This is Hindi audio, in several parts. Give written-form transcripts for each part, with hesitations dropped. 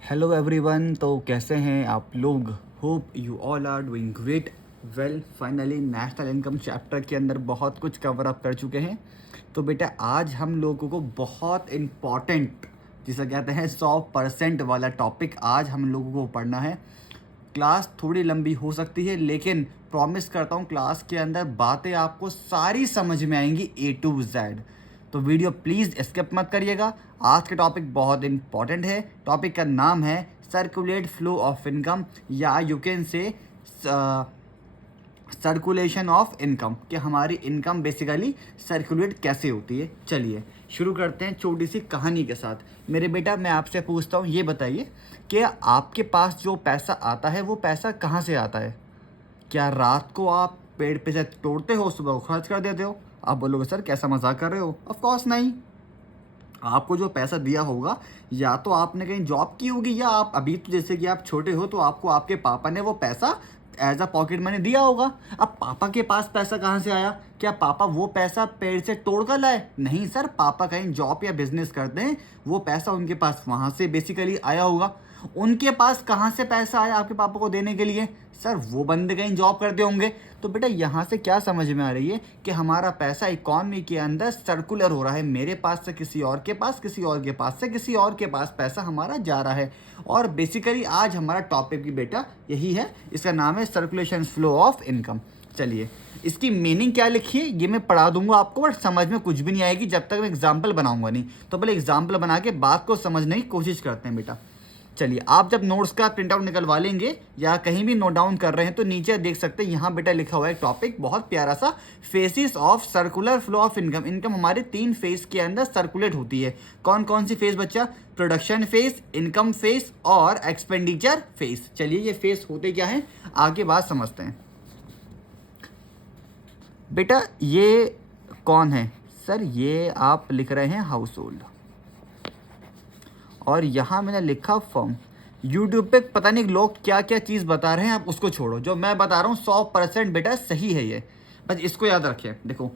Hello everyone. तो कैसे हैं आप लोग? Hope you all are doing great. Well, finally national income chapter के अंदर बहुत कुछ कवर अप कर चुके हैं। तो बेटा आज हम लोगों को बहुत इम्पॉर्टेंट, जिसे कहते हैं 100% वाला टॉपिक आज हम लोगों को पढ़ना है। क्लास थोड़ी लंबी हो सकती है, लेकिन प्रॉमिस करता हूँ क्लास के अंदर बातें आपको सारी समझ में आएंगी A to Z। तो वीडियो प्लीज़ स्किप मत करिएगा। आज का टॉपिक बहुत इंपॉर्टेंट है। टॉपिक का नाम है सर्कुलेट फ्लो ऑफ इनकम, या you can say circulation of income, कि हमारी इनकम बेसिकली सर्कुलेट कैसे होती है। चलिए शुरू करते हैं छोटी सी कहानी के साथ। मेरे बेटा, मैं आपसे पूछता हूँ, ये बताइए कि आपके पास जो पैसा आता है वो पैसा कहाँ से आता है? क्या रात को आप पेड़ पे से तोड़ते हो, सुबह को खर्च कर देते हो? आप बोलोगे सर कैसा मजाक कर रहे हो। ऑफ कोर्स नहीं। आपको जो पैसा दिया होगा, या तो आपने कहीं जॉब की होगी, या आप अभी तो जैसे कि आप छोटे हो तो आपको आपके पापा ने वो पैसा एज अ पॉकेट मनी दिया होगा। अब पापा के पास पैसा कहाँ से आया? क्या पापा वो पैसा पेड़ से तोड़ कर लाए? नहीं सर, पापा कहीं जॉब या बिजनेस करते हैं, वो पैसा उनके पास वहाँ से बेसिकली आया होगा। उनके पास कहाँ से पैसा आया आपके पापा को देने के लिए? सर वो बंदे कहीं जॉब करते होंगे। तो बेटा यहाँ से क्या समझ में आ रही है कि हमारा पैसा इकॉनमी के अंदर सर्कुलर हो रहा है। मेरे पास से किसी और के पास, किसी और के पास से किसी और के पास पैसा हमारा जा रहा है। और बेसिकली आज हमारा टॉपिक भी बेटा यही है। इसका नाम है सर्कुलेशन फ्लो ऑफ इनकम। चलिए इसकी मीनिंग क्या लिखी है ये मैं पढ़ा दूंगा आपको, बट समझ में कुछ भी नहीं आएगी जब तक मैं एग्जाम्पल बनाऊंगा नहीं। तो पहले एग्जाम्पल बना के बात को समझने की कोशिश करते हैं बेटा। चलिए आप जब नोट्स का प्रिंट आउट निकलवा लेंगे या कहीं भी नोट डाउन कर रहे हैं तो नीचे देख सकते हैं यहाँ बेटा लिखा हुआ है टॉपिक बहुत प्यारा सा, faces of circular flow of income. Income हमारे 3 फेज के अंदर सर्कुलेट होती है। कौन कौन सी फेज बच्चा? प्रोडक्शन फेज, इनकम फेज और एक्सपेंडिचर फेज। चलिए ये फेज होते क्या है आगे बात समझते हैं। बेटा ये कौन है? सर ये आप लिख रहे हैं हाउस होल्ड, और यहाँ मैंने लिखा फर्म। यूट्यूब पे पता नहीं लोग क्या क्या चीज़ बता रहे हैं, आप उसको छोड़ो। जो मैं बता रहा हूँ 100% बेटा सही है ये, बस इसको याद रखें। देखो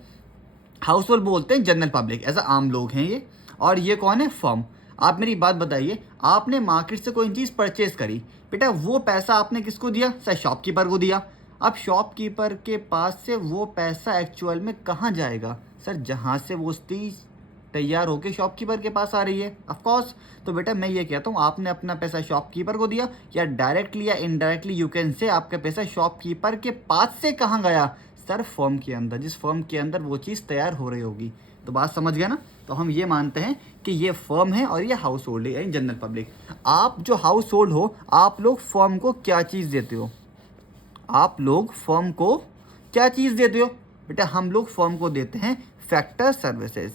हाउस होल्ड बोलते हैं जनरल पब्लिक, ऐसा आम लोग हैं ये। और ये कौन है? फर्म। आप मेरी बात बताइए, आपने मार्केट से कोई चीज़ परचेज करी, बेटा वो पैसा आपने किसको दिया? सर शॉपकीपर को दिया। अब शॉपकीपर के पास से वो पैसा एक्चुअल में कहाँ जाएगा? सर जहाँ से वो चीज़ तैयार होके शॉपकीपर के पास आ रही है, ऑफ कोर्स। तो बेटा मैं ये कहता हूँ आपने अपना पैसा शॉपकीपर को दिया, या डायरेक्टली या इनडायरेक्टली यू कैन से आपका पैसा शॉपकीपर के पास से कहाँ गया? सर फर्म के अंदर, जिस फर्म के अंदर वो चीज़ तैयार हो रही होगी। तो बात समझ गया ना? तो हम ये मानते हैं कि ये फर्म है और ये हाउस होल्ड है, यानी जनरल पब्लिक। आप जो हाउस होल्ड हो, आप लोग फर्म को क्या चीज़ देते हो? आप लोग फर्म को क्या चीज़ देते हो? बेटा हम लोग फर्म को देते हैं फैक्टर सर्विसेज।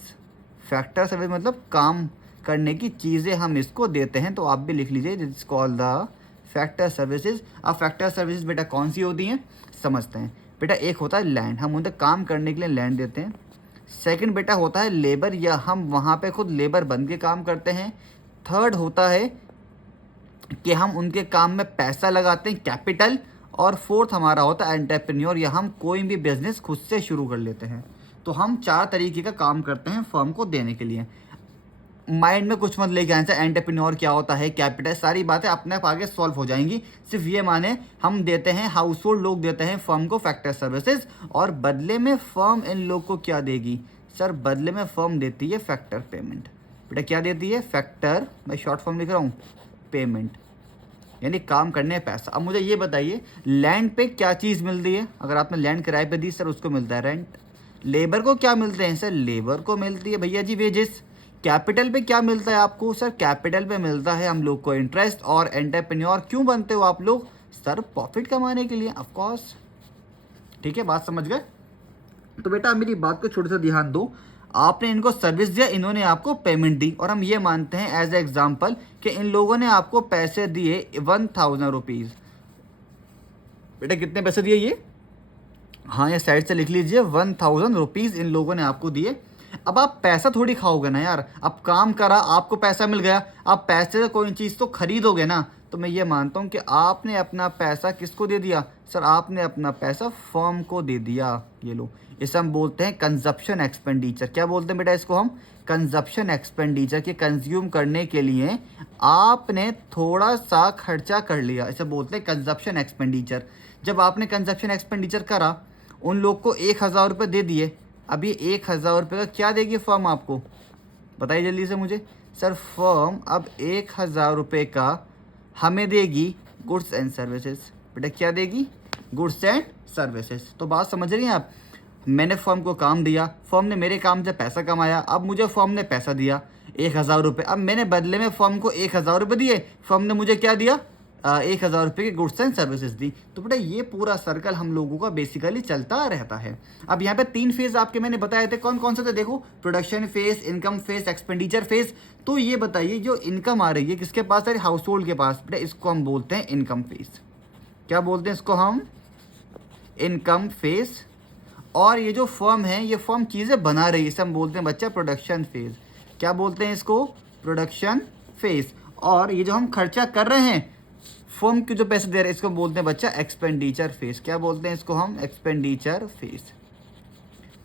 फैक्टर सर्विस मतलब काम करने की चीज़ें हम इसको देते हैं। तो आप भी लिख लीजिए, it's called the factor services. अब फैक्टर सर्विसेज बेटा कौन सी होती हैं समझते हैं। बेटा एक होता है लैंड, हम उन्हें काम करने के लिए लैंड देते हैं। सेकंड बेटा होता है लेबर, या हम वहाँ पे खुद लेबर बन के काम करते हैं। थर्ड होता है कि हम उनके काम में पैसा लगाते हैं, कैपिटल। और फोर्थ हमारा होता है एंटरप्रेन्योर, या हम कोई भी बिजनेस खुद से शुरू कर लेते हैं। तो हम 4 तरीके का काम करते हैं फर्म को देने के लिए। माइंड में कुछ मत लेके आंसर, एंटरप्रेन्योर क्या होता है, कैपिटल, सारी बातें अपने आप आगे सॉल्व हो जाएंगी। सिर्फ ये माने हम देते हैं, हाउस होल्ड लोग देते हैं फर्म को फैक्टर सर्विसेज, और बदले में फर्म इन लोग को क्या देगी? सर बदले में फर्म देती है फैक्टर पेमेंट। बेटा क्या देती है? फैक्टर, मैं शॉर्ट फॉर्म लिख रहा हूँ, पेमेंट, यानी काम करने में पैसा। अब मुझे ये बताइए लैंड पे क्या चीज़ मिलती है? अगर आपने लैंड किराए पे दी सर उसको मिलता है रेंट। लेबर को क्या मिलते हैं? सर लेबर को मिलती है भैया जी वेजेस। कैपिटल पे क्या मिलता है आपको? सर कैपिटल पे मिलता है हम लोग को इंटरेस्ट। और एंटरप्रेन्योर क्यों बनते हो आप लोग? सर प्रॉफिट कमाने के लिए, ऑफ कोर्स। ठीक है, बात समझ गए? तो बेटा मेरी बात को छोटे सा ध्यान दो। आपने इनको सर्विस दिया, इन्होंने आपको पेमेंट दी, और हम ये मानते हैं एज ए एग्जाम्पल कि इन लोगों ने आपको पैसे दिए 1000 रुपीज़। बेटा कितने पैसे दिए ये? हाँ ये साइड से लिख लीजिए, 1000 रुपीज़ इन लोगों ने आपको दिए। अब आप पैसा थोड़ी खाओगे ना यार, अब काम करा आपको पैसा मिल गया, आप पैसे से कोई चीज़ तो खरीदोगे ना। तो मैं ये मानता हूँ कि आपने अपना पैसा किसको दे दिया? सर आपने अपना पैसा फर्म को दे दिया। ये लो, इसे हम बोलते हैं कंजप्शन एक्सपेंडिचर। क्या बोलते हैं बेटा इसको हम? कंजप्शन एक्सपेंडिचर के कंज्यूम करने के लिए आपने थोड़ा सा खर्चा कर लिया, इसे बोलते हैं कंजप्शन एक्सपेंडिचर। जब आपने कंजप्शन एक्सपेंडिचर करा, उन लोग को 1,000 रुपये दे दिए, अब ये 1,000 रुपये का क्या देगी फर्म आपको, बताइए जल्दी से मुझे। सर फर्म अब 1,000 रुपये का हमें देगी गुड्स एंड सर्विसेज। बेटा क्या देगी, गुड्स एंड सर्विसेज। तो बात समझ रही हैं आप, मैंने फर्म को काम दिया, फर्म ने मेरे काम से पैसा कमाया, अब मुझे फर्म ने पैसा दिया 1,000 रुपये, अब मैंने बदले में फर्म को 1,000 रुपये दिए, फर्म ने मुझे क्या दिया, 1,000 रुपये की गुड्स एंड सर्विसेज दी। तो बेटा ये पूरा सर्कल हम लोगों का बेसिकली चलता रहता है। अब यहाँ पे 3 फेज आपके मैंने बताए थे, कौन कौन से थे देखो, production phase, income phase, expenditure phase. तो ये बताइए जो इनकम आ रही है किसके पास है, हाउस होल्ड के पास, बेटा इसको हम बोलते हैं इनकम फेज। क्या बोलते हैं इसको हम, इनकम फेज। और ये जो फर्म है, ये फर्म चीज़ें बना रही है, इसे हम बोलते हैं बच्चा प्रोडक्शन फेज। क्या बोलते हैं इसको, प्रोडक्शन फेज। और ये जो हम खर्चा कर रहे हैं, फर्म के जो पैसे दे रहे हैं, इसको बोलते हैं बच्चा एक्सपेंडिचर फेज। क्या बोलते हैं इसको हम, एक्सपेंडिचर फेज।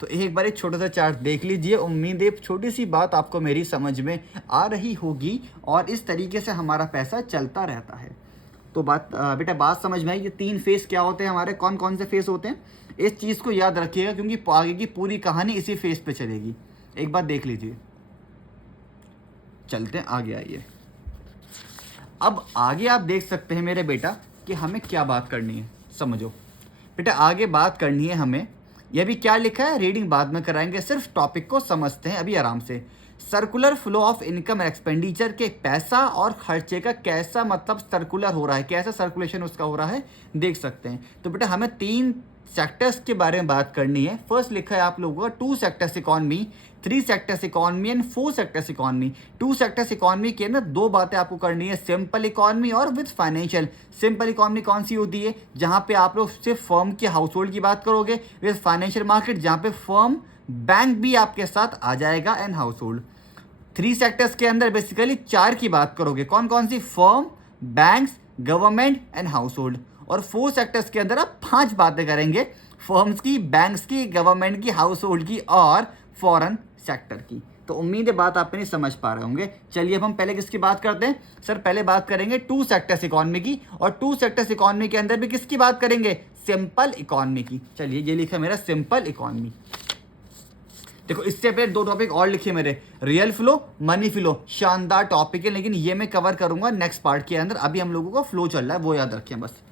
तो एक बार एक छोटा सा चार्ट देख लीजिए, उम्मीद है छोटी सी बात आपको मेरी समझ में आ रही होगी, और इस तरीके से हमारा पैसा चलता रहता है। तो बेटा बात समझ में आई, ये 3 फेज क्या होते हैं हमारे, कौन कौन से फेज होते हैं, इस चीज़ को याद रखिएगा, क्योंकि आगे की पूरी कहानी इसी फेज पे चलेगी। एक बार देख लीजिए, चलते हैं आगे, आइए। अब आगे आप देख सकते हैं मेरे बेटा कि हमें क्या बात करनी है, समझो बेटा। आगे बात करनी है हमें, यह भी क्या लिखा है, रीडिंग बाद में कराएंगे, सिर्फ टॉपिक को समझते हैं अभी आराम से। Circular flow of income expenditure के पैसा और खर्चे का कैसा मतलब सर्कुलर हो रहा है, कैसा सर्कुलेशन उसका हो रहा है, देख सकते हैं। तो बेटा हमें 3 सेक्टर्स के बारे में बात करनी है। फर्स्ट लिखा है आप लोगों का 2 sectors economy, 3 sectors economy and 4 sectors economy. 2 sectors economy के अंदर 2 बातें आपको करनी है, सिंपल इकॉनमी और विद फाइनेंशियल। सिंपल इकॉनमी कौन सी होती है, जहां पे आप लोग सिर्फ फर्म के हाउस होल्ड की बात करोगे, विद फाइनेंशियल मार्केट जहां पे फर्म बैंक भी आपके साथ आ जाएगा एंड हाउस होल्ड। 3 सेक्टर्स के अंदर बेसिकली 4 की बात करोगे, कौन कौन सी, firm, banks, government and household. और 4 सेक्टर्स के अंदर आप 5 बातें करेंगे, फर्म्स की, बैंक्स की, गवर्नमेंट की, हाउस होल्ड की और फॉरेन सेक्टर की। तो उम्मीद है बात आप नहीं समझ पा रहे होंगे। चलिए अब हम पहले किसकी बात करते हैं, सर पहले बात करेंगे 2 सेक्टर्स इकॉनमी की, और 2 सेक्टर्स इकॉनमी के अंदर भी किसकी बात करेंगे, सिंपल इकॉनमी की। चलिए ये लिखा मेरा सिंपल इकॉनमी। देखो इससे पहले 2 टॉपिक और लिखे मेरे, रियल फ्लो, मनी फ्लो, शानदार टॉपिक है, लेकिन ये मैं कवर करूंगा नेक्स्ट पार्ट के अंदर। अभी हम लोगों का फ्लो चल रहा है, वो याद रखें बस।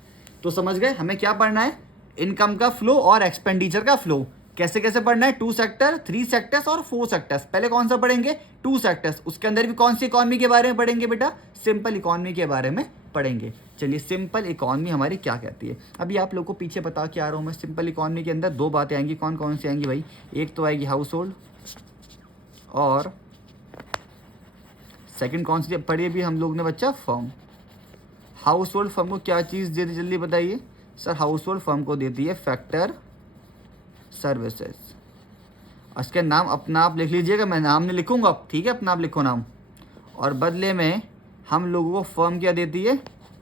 तो समझ गए हमें क्या पढ़ना है, इनकम का फ्लो और एक्सपेंडिचर का फ्लो। कैसे कैसे पढ़ना है, 2 सेक्टर, 3 सेक्टर्स और 4 सेक्टर्स। पहले कौन सा पढ़ेंगे, 2 सेक्टर्स, उसके अंदर भी कौन सी इकॉनमी के बारे में पढ़ेंगे बेटा, सिंपल इकॉनमी के बारे में पढ़ेंगे। चलिए सिंपल इकॉनमी हमारी क्या कहती है, अभी आप लोगों को पीछे बता के आ रहा हूँ मैं। सिंपल इकॉनमी के अंदर 2 बातें आएंगी, कौन कौन सी आएंगी भाई, एक तो आएगी हाउस होल्ड, और सेकंड कौन सी पढ़ी अभी हम लोग ने बच्चा, फर्म। हाउस होल्ड फर्म को क्या चीज़ देती जल्दी बताइए, सर हाउस होल्ड फर्म को देती है फैक्टर सर्विसेज। उसके नाम अपना आप लिख लीजिएगा, मैं नाम नहीं लिखूंगा, ठीक है, अपना आप लिखो नाम। और बदले में हम लोगों को फर्म क्या देती है,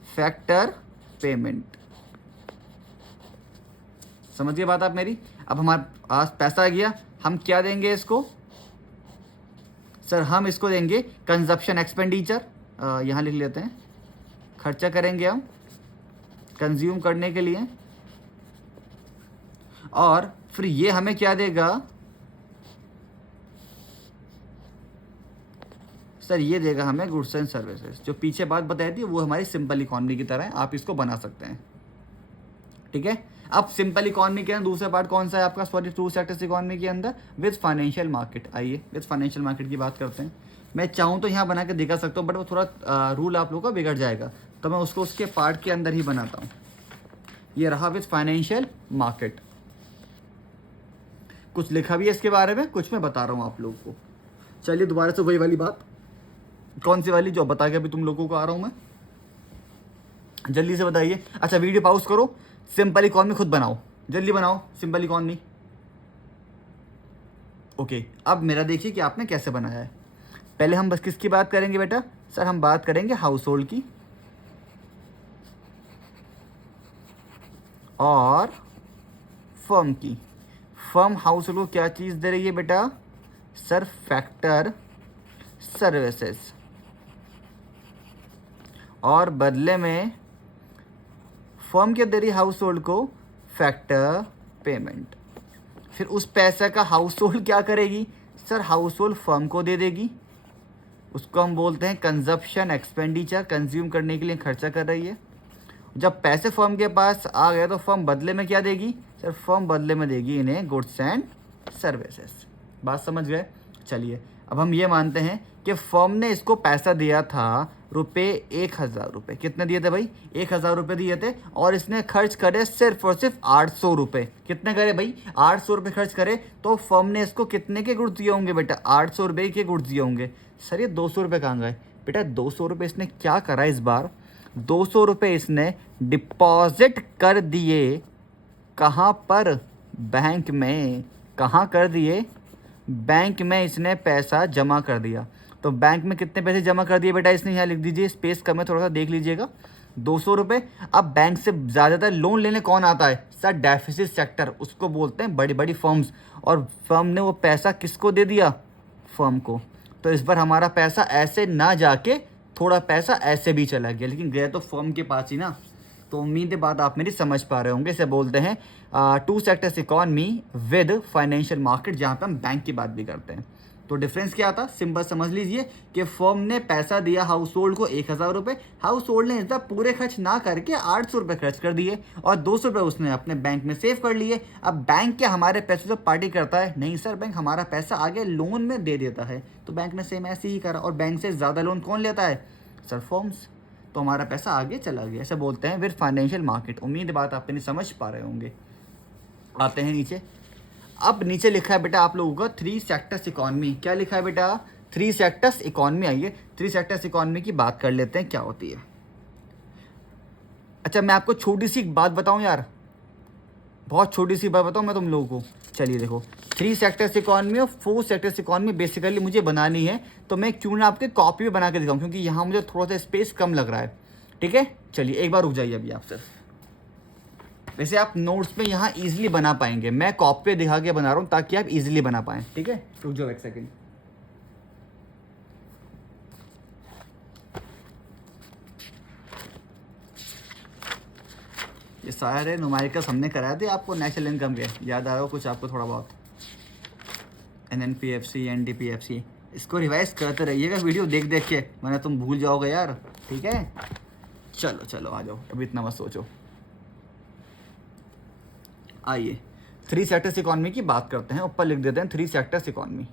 फैक्टर पेमेंट। समझिए बात आप मेरी। अब हमारे पास पैसा आ गया, हम क्या देंगे इसको, सर हम इसको देंगे कंजप्शन एक्सपेंडिचर, यहाँ लिख लेते हैं, खर्चा करेंगे हम कंज्यूम करने के लिए। और फिर ये हमें क्या देगा, सर ये देगा हमें गुड्स एंड सर्विसेज। जो पीछे बात बताई थी वो हमारी सिंपल इकॉनमी की तरह है, आप इसको बना सकते हैं, ठीक है। अब सिंपल इकॉनमी के अंदर दूसरा पार्ट कौन सा है आपका, सॉरी 2 सेक्टर्स इकॉनमी के अंदर विद फाइनेंशियल मार्केट। आइए विद फाइनेंशियल मार्केट की बात करते हैं। मैं चाहूँ तो यहाँ बना के दिखा सकता हूँ, बट वो थोड़ा रूल आप लोगों का बिगड़ जाएगा, तो मैं उसको उसके पार्ट के अंदर ही बनाता हूँ। ये रहा विद फाइनेंशियल मार्केट, कुछ लिखा भी है इसके बारे में, कुछ मैं बता रहा हूँ आप लोगों को। चलिए दोबारा से वही वाली बात, कौन सी वाली जो बता के अभी तुम लोगों को आ रहा हूँ मैं, जल्दी से बताइए। अच्छा वीडियो पॉज करो, सिंपल इकॉनमी खुद बनाओ, जल्दी बनाओ सिंपल इकॉनमी। ओके अब मेरा देखिए कि आपने कैसे बनाया है। पहले हम बस किसकी बात करेंगे बेटा, सर हम बात करेंगे हाउस होल्ड की और फर्म की। फर्म हाउस होल्ड को क्या चीज़ दे रही है बेटा, सर फैक्टर सर्विसेज, और बदले में फर्म क्या दे रही है हाउस होल्ड को, फैक्टर पेमेंट। फिर उस पैसे का हाउस होल्ड क्या करेगी, सर हाउस होल्ड फर्म को दे देगी, उसको हम बोलते हैं कंजप्शन एक्सपेंडिचर, कंज्यूम करने के लिए खर्चा कर रही है। जब पैसे फर्म के पास आ गए तो फर्म बदले में क्या देगी, सर फर्म बदले में देगी इन्हें गुड्स एंड सर्विसेज। बात समझ गए। चलिए अब हम ये मानते हैं कि फर्म ने इसको पैसा दिया था ₹1000। कितने दिए थे भाई, 1000 रुपये दिए थे, और इसने खर्च करे सिर्फ और सिर्फ 800 रुपये। कितने करे भाई, 800 रुपये खर्च करे, तो फर्म ने इसको कितने के गुड्स दिए होंगे बेटा, 800 रुपये के गुड्स दिए होंगे। सर ये 200 रुपये कहाँ गए बेटा, 200 रुपये इसने क्या करा इस बार, 200 रुपये इसने डिपॉजिट कर दिए, कहाँ पर, बैंक में। कहाँ कर दिए, बैंक में इसने पैसा जमा कर दिया। तो बैंक में कितने पैसे जमा कर दिए बेटा इसने, यहाँ लिख दीजिए, स्पेस कम है थोड़ा सा देख लीजिएगा, 200 रुपये। अब बैंक से ज़्यादातर लोन लेने कौन आता है, सर डेफिसिट सेक्टर, उसको बोलते हैं बड़ी बड़ी फर्म्स, और फर्म ने वो पैसा किसको दे दिया, फर्म को। तो इस बार हमारा पैसा ऐसे ना जाके थोड़ा पैसा ऐसे भी चला गया, लेकिन गया तो फर्म के पास ही ना। तो उम्मीद है बात आप मेरी समझ पा रहे होंगे। इसे बोलते हैं to sectors economy with financial market, जहाँ पे हम बैंक की बात भी करते हैं। तो डिफरेंस क्या था, सिंपल समझ लीजिए कि फर्म ने पैसा दिया हाउस होल्ड को 1000 रुपये, हाउस होल्ड ने इसका पूरे खर्च ना करके 800 रुपये खर्च कर दिए, और 200 रुपये उसने अपने बैंक में सेव कर लिए। अब बैंक क्या हमारे पैसे से पार्टी करता है, नहीं सर, बैंक हमारा पैसा आगे लोन में दे देता है। तो बैंक ने सेम ऐसे ही करा, और बैंक से ज़्यादा लोन कौन लेता है, सर फर्म्स। तो हमारा पैसा आगे चला गया, ऐसे बोलते हैं विद फाइनेंशियल मार्केट। उम्मीद बात आप नहीं समझ पा रहे होंगे। आते हैं नीचे। अब नीचे लिखा है बेटा आप लोगों का 3 सेक्टर्स इकॉनमी। क्या लिखा है बेटा, 3 सेक्टर्स इकॉनमी। आइए 3 सेक्टर्स इकॉनमी की बात कर लेते हैं, क्या होती है। अच्छा मैं आपको छोटी सी बात बताऊं यार, बहुत छोटी सी बात बताऊं मैं तुम लोगों को। चलिए देखो, 3 सेक्टर्स इकॉनमी और 4 सेक्टर्स इकॉनमी बेसिकली मुझे बनानी है, तो मैं क्यों ना आपके कॉपी में बना के दिखाऊं, क्योंकि यहाँ मुझे थोड़ा सा स्पेस कम लग रहा है। ठीक है, चलिए एक बार रुक जाइए अभी आप सिर्फ। वैसे आप नोट्स में यहाँ इजीली बना पाएंगे, मैं कॉपी पे दिखा के बना रहा हूँ ताकि आप इजीली बना पाएं। ठीक है, रुक जाओ एक सेकेंड। ये सारे न्यूमेरिकल्स हमने कराए थे आपको नेशनल इनकम के, याद आ रहा हो कुछ आपको थोड़ा बहुत, NNPFC NDPFC, इसको रिवाइज करते रहिएगा वीडियो देख देख के, वरना तुम भूल जाओगे यार। ठीक है, चलो चलो आ जाओ, अभी इतना मत सोचो। आइए 3 सेक्टर्स इकॉनमी की बात करते हैं, ऊपर लिख देते हैं 3 सेक्टर्स इकॉनमी।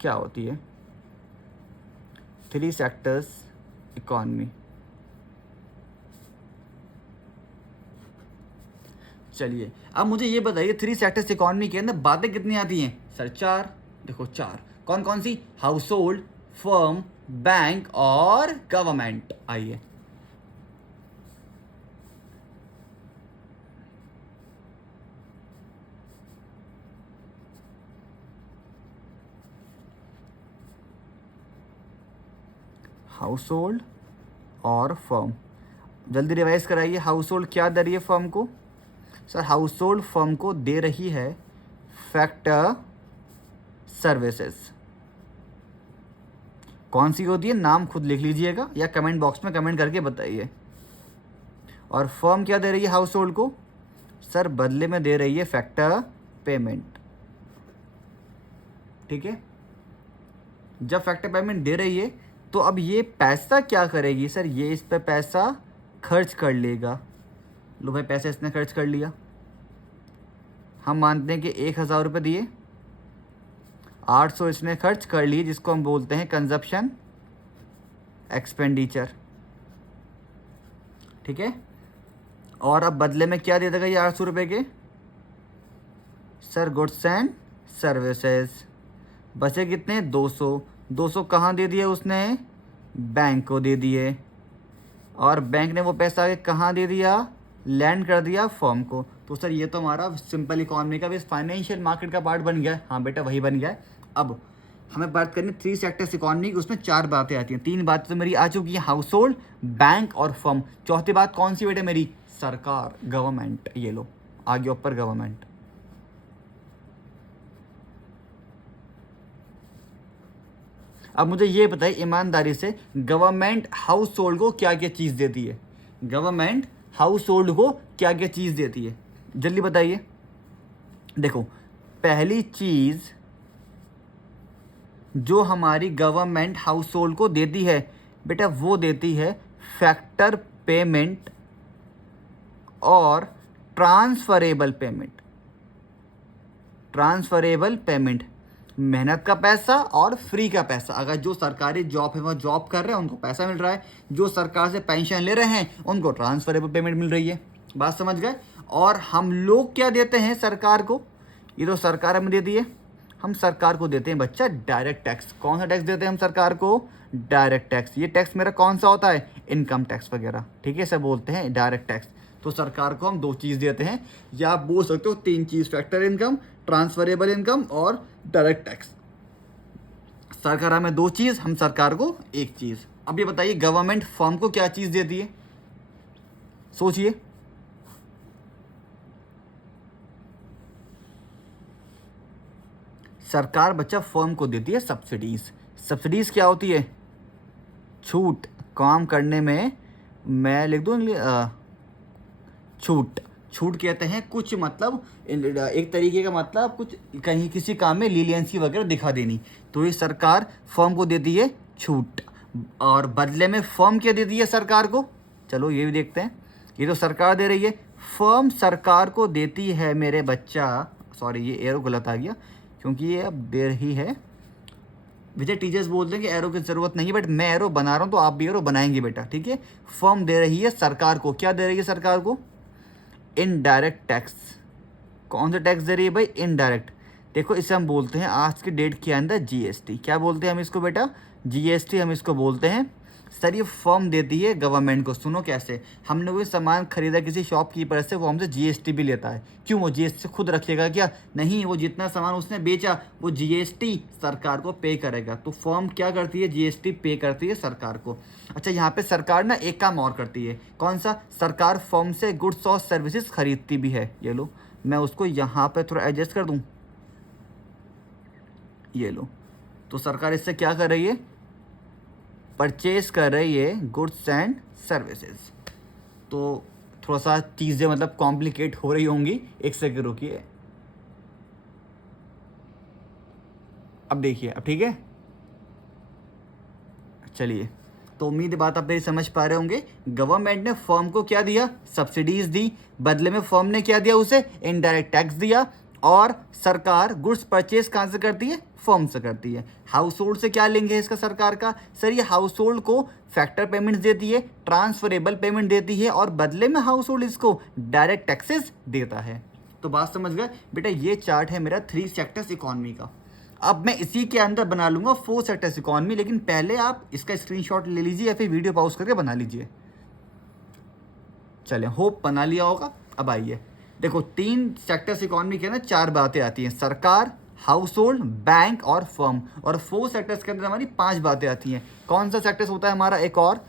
क्या होती है 3 सेक्टर्स इकॉनमी। चलिए अब मुझे ये बताइए 3 सेक्टर्स इकॉनमी के अंदर बातें कितनी आती हैं, सर 4। देखो 4 कौन कौन सी, हाउस होल्ड, फर्म, बैंक और गवर्नमेंट। आइए हाउस होल्ड और फर्म, जल्दी रिवाइज कराइए। हाउस होल्ड क्या दे रही है फर्म को, सर हाउस होल्ड फर्म को दे रही है फैक्टर सर्विसेज। कौन सी होती है, नाम खुद लिख लीजिएगा या कमेंट बॉक्स में कमेंट करके बताइए। और फर्म क्या दे रही है हाउस होल्ड को, सर बदले में दे रही है फैक्टर पेमेंट। ठीक है, जब फैक्टर पेमेंट दे रही है तो अब ये पैसा क्या करेगी, सर ये इस पे पैसा खर्च कर लेगा। लो भाई पैसा इसने खर्च कर लिया, हम मानते हैं कि 1000 रुपये दिए, 800 इसने खर्च कर लिए, जिसको हम बोलते हैं कंजप्शन एक्सपेंडिचर। ठीक है, और अब बदले में क्या दे देगा ये 800 रुपये के, सर गुड्स एंड सर्विसेज। बचे कितने, 200। 200 कहाँ दे दिए उसने, बैंक को दे दिए, और बैंक ने वो पैसा आगे कहाँ दे दिया, लैंड कर दिया फर्म को। तो सर ये तो हमारा सिंपल इकॉनमी का भी फाइनेंशियल मार्केट का पार्ट बन गया है। हाँ बेटा वही बन गया है। अब हमें बात करनी 3 सेक्टर्स इकॉनमी की, उसमें 4 बातें आती हैं। 3 बातें तो मेरी आ चुकी हैं, हाउस होल्ड, बैंक और फर्म। चौथी बात कौन सी बेटा मेरी, सरकार, गवर्नमेंट। ये लो आगे ऊपर गवर्नमेंट। अब मुझे ये बताइए ईमानदारी से, गवर्नमेंट हाउस होल्ड को क्या क्या चीज़ देती है? गवर्नमेंट हाउस होल्ड को क्या क्या चीज़ देती है, जल्दी बताइए। देखो, पहली चीज़ जो हमारी गवर्नमेंट हाउस होल्ड को देती है बेटा, वो देती है फैक्टर पेमेंट और ट्रांसफरेबल पेमेंट। ट्रांसफरेबल पेमेंट, मेहनत का पैसा और फ्री का पैसा। अगर जो सरकारी जॉब है वह जॉब कर रहे हैं उनको पैसा मिल रहा है, जो सरकार से पेंशन ले रहे हैं उनको ट्रांसफरेबल पेमेंट मिल रही है। बात समझ गए? और हम लोग क्या देते हैं सरकार को? ये तो सरकार हमें देती है, हम सरकार को देते हैं बच्चा डायरेक्ट टैक्स। कौन सा टैक्स देते हैं हम सरकार को? Direct tax. ये टैक्स मेरा कौन सा होता है? इनकम टैक्स वगैरह, ठीक है, इसे बोलते हैं डायरेक्ट टैक्स। तो सरकार को हम 2 चीज़ देते हैं, या आप बोल सकते हो 3 चीज़, फैक्टर इनकम, ट्रांसफरेबल इनकम और डायरेक्ट टैक्स। सरकार हमें 2 चीज़, हम सरकार को 1 चीज़। अब ये बताइए गवर्नमेंट फर्म को क्या चीज़ देती है? सोचिए। सरकार बच्चा फर्म को देती है सब्सिडीज। सब्सिडीज क्या होती है? छूट, काम करने में मैं लिख दूँ छूट। छूट कहते हैं कुछ, मतलब एक तरीके का मतलब कुछ कहीं किसी काम में लीलियंसी वगैरह दिखा देनी। तो ये सरकार फर्म को देती है छूट, और बदले में फर्म क्या देती है सरकार को? चलो ये भी देखते हैं। ये तो सरकार दे रही है, फर्म सरकार को देती है मेरे बच्चा, सॉरी ये एरो गलत आ गया क्योंकि ये अब दे रही है। विजय टीचर्स बोलते हैं कि एरो की ज़रूरत नहीं है, बट मैं एरो बना रहा हूँ तो आप भी एरो बनाएंगे बेटा, ठीक है। फर्म दे रही है सरकार को, क्या दे रही है सरकार को? Indirect tax. कौन सा टैक्स दे रही है भाई? इनडायरेक्ट। देखो इसे हम बोलते हैं आज की डेट के अंदर जीएसटी। क्या बोलते हैं हम इसको बेटा? जीएसटी हम इसको बोलते हैं। सर ये फर्म देती है गवर्नमेंट को। सुनो कैसे, हमने कोई सामान खरीदा किसी शॉपकीपर से, वो हमसे जीएसटी भी लेता है। क्यों? वो जीएसटी खुद रखेगा क्या? नहीं, वो जितना सामान उसने बेचा वो जीएसटी सरकार को पे करेगा। तो फर्म क्या करती है? जीएसटी पे करती है सरकार को। अच्छा, यहाँ पे सरकार ना एक काम और करती है। कौन सा? सरकार फर्म से गुड्स और सर्विसेज खरीदती भी है। ये लो, मैं उसको यहाँ पे थोड़ा एडजस्ट कर दूँ, ये लो। तो सरकार इससे क्या कर रही है? परचेज कर रही है गुड्स एंड सर्विसेज। तो थोड़ा सा चीज़ें मतलब कॉम्प्लिकेट हो रही होंगी, एक सेकंड रुकिए। अब देखिए, अब ठीक है, चलिए। तो उम्मीद है बात आप मेरी समझ पा रहे होंगे। गवर्नमेंट ने फर्म को क्या दिया? सब्सिडीज दी। बदले में फर्म ने क्या दिया उसे? इनडायरेक्ट टैक्स दिया। और सरकार गुड्स परचेज कहाँ से करती है? फर्म से करती है। हाउस होल्ड से क्या लेंगे इसका सरकार का? सर ये हाउस होल्ड को फैक्टर पेमेंट देती है, ट्रांसफरेबल पेमेंट देती है, और बदले में हाउस होल्ड इसको डायरेक्ट टैक्सेस देता है। तो बात समझ गए बेटा? ये चार्ट है मेरा 3 सेक्टर्स इकोनॉमी का। अब मैं इसी के अंदर बना लूंगा 4 सेक्टर्स इकोनॉमी, लेकिन पहले आप इसका स्क्रीनशॉट ले लीजिए या फिर वीडियो पॉज करके बना लीजिए। चलें, होप बना लिया होगा। अब आइए देखो, 3 सेक्टर्स इकोनॉमी के अंदर 4 बातें आती हैं, सरकार, हाउस होल्ड, बैंक और फर्म। और 4 सेक्टर्स के अंदर हमारी 5 बातें आती हैं। कौन सा सेक्टर्स होता है हमारा? एक और,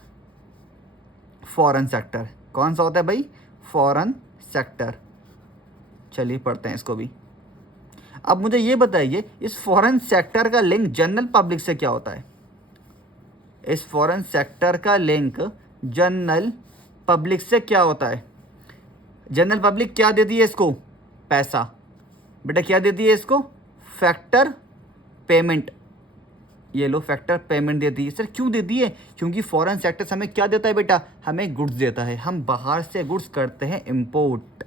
फॉरेन सेक्टर। कौन सा होता है भाई? Foreign sector. चलिए पढ़ते हैं इसको भी। अब मुझे ये बताइए, इस फॉरेन सेक्टर का लिंक जनरल पब्लिक से क्या होता है? इस फॉरेन सेक्टर का लिंक जनरल पब्लिक से क्या होता है? जनरल पब्लिक क्या देती है इसको? पैसा। बेटा क्या देती है इसको? Factor payment. ये लो, फैक्टर पेमेंट देती है। सर क्यों देती है? क्योंकि फॉरेन सेक्टर हमें क्या देता है बेटा? हमें गुड्स देता है। हम बाहर से गुड्स करते हैं इम्पोर्ट।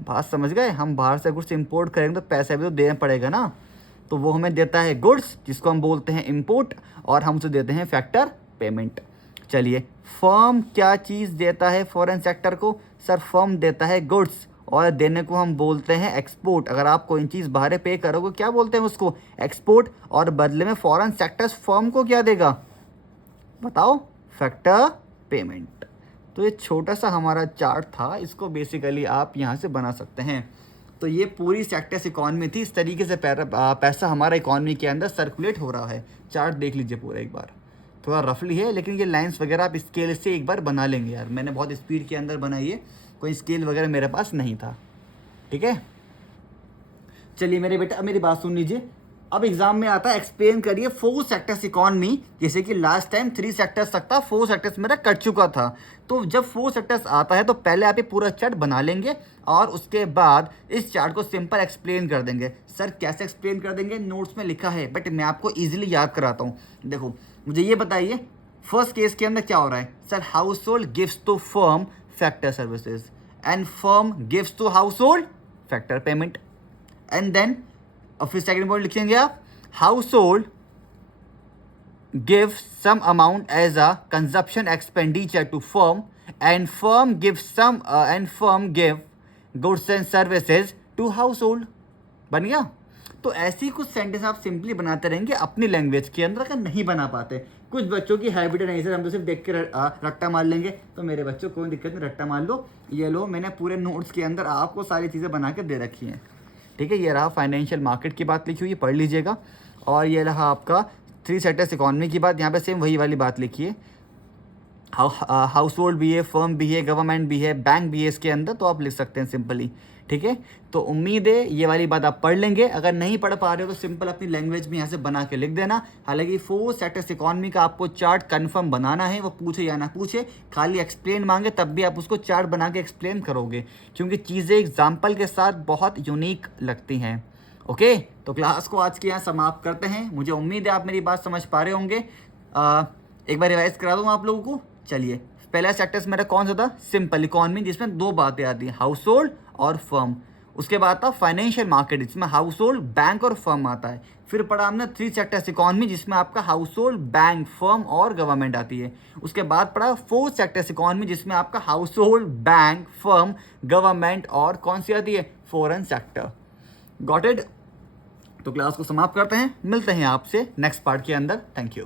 बात समझ गए? हम बाहर से गुड्स इंपोर्ट करेंगे तो पैसा भी तो देना पड़ेगा ना। तो वो हमें देता है गुड्स, जिसको हम बोलते हैं इंपोर्ट, और हम उसे देते हैं फैक्टर पेमेंट। चलिए, फर्म क्या चीज़ देता है फॉरेन सेक्टर को? सर फर्म देता है गुड्स, और देने को हम बोलते हैं एक्सपोर्ट। अगर आप कोई चीज़ बाहर पे करोगे क्या बोलते हैं उसको? एक्सपोर्ट। और बदले में फॉरेन सेक्टर फर्म को क्या देगा? बताओ? Factor payment. तो ये छोटा सा हमारा चार्ट था, इसको बेसिकली आप यहाँ से बना सकते हैं। तो ये पूरी सेक्टर्स इकॉनमी थी। इस तरीके से पैसा हमारा इकॉनमी के अंदर सर्कुलेट हो रहा है। चार्ट देख लीजिए पूरा एक बार, थोड़ा रफली है, लेकिन ये लाइंस वगैरह आप स्केल से एक बार बना लेंगे। यार मैंने बहुत स्पीड के अंदर बनाई है, कोई स्केल वगैरह मेरे पास नहीं था। ठीक है, चलिए मेरे बेटा अब मेरी बात सुन लीजिए। अब एग्जाम में आता है एक्सप्लेन करिए 4 सेक्टर्स इकोनॉमी, जैसे कि लास्ट टाइम 3 सेक्टर्स तक था, 4 सेक्टर्स मेरा कट चुका था। तो जब 4 सेक्टर्स आता है तो पहले आप ये पूरा चार्ट बना लेंगे और उसके बाद इस चार्ट को सिंपल एक्सप्लेन कर देंगे। सर कैसे एक्सप्लेन कर देंगे, नोट्स में लिखा है बट मैं आपको ईजिली याद कराता हूँ। देखो मुझे ये बताइए फर्स्ट केस के अंदर क्या हो रहा है। Sir household gives to firm factor services and firm gives to household factor payment. And then और फिर सेकंड पॉइंट लिखेंगे आप, household give some amount as a consumption expenditure to firm and firm give goods and services to household. बन गया। तो ऐसी कुछ सेंटेंस आप सिंपली बनाते रहेंगे अपनी लैंग्वेज के अंदर। अगर नहीं बना पाते, कुछ बच्चों की हैबिट है नहीं सर हम तो सिर्फ देख के रट्टा मार लेंगे, तो मेरे बच्चों कोई दिक्कत नहीं, रट्टा मार लो। ये लो मैंने पूरे नोट्स के अंदर आपको सारी चीज़ें बना के दे रखी हैं, ठीक है। ये रहा फाइनेंशियल मार्केट की बात लिखी हुई है, पढ़ लीजिएगा। और ये रहा आपका 3 सेक्टर्स इकोनॉमी की बात, यहाँ पे सेम वही वाली बात लिखी है। हाउस होल्ड भी है, फर्म भी है, गवर्नमेंट भी है, बैंक भी है इसके अंदर, तो आप लिख सकते हैं सिंपली, ठीक है। तो उम्मीद है ये वाली बात आप पढ़ लेंगे। अगर नहीं पढ़ पा रहे हो तो सिंपल अपनी लैंग्वेज में यहाँ से बना के लिख देना। हालांकि 4 सेक्टर्स इकोनॉमी का आपको चार्ट कंफर्म बनाना है, वो पूछे या ना पूछे, खाली एक्सप्लेन मांगे तब भी आप उसको चार्ट बना के एक्सप्लेन करोगे, क्योंकि चीज़ें एग्जाम्पल के साथ बहुत यूनिक लगती हैं। ओके, तो क्लास को आज के यहाँ समाप्त करते हैं। मुझे उम्मीद है आप मेरी बात समझ पा रहे होंगे। एक बार रिवाइज करा दूँ आप लोगों को। चलिए, पहला सेक्टर्स मेरा कौन सा था, सिंपल इकोनॉमी, जिसमें 2 बातें आती हैं, हाउस होल्ड और फर्म। उसके बाद था फाइनेंशियल मार्केट, जिसमें हाउस होल्ड, बैंक और फर्म आता है। फिर पढ़ा हमने 3 सेक्टर्स इकोनॉमी, जिसमें आपका हाउस होल्ड, बैंक, फर्म और गवर्नमेंट आती है। उसके बाद पढ़ा 4 सेक्टर्स इकोनॉमी, जिसमें आपका house hold, bank, firm, government और कौन सी आती है, फॉरेन सेक्टर। Got it. तो क्लास को समाप्त करते हैं, मिलते हैं आपसे नेक्स्ट पार्ट के अंदर। Thank you.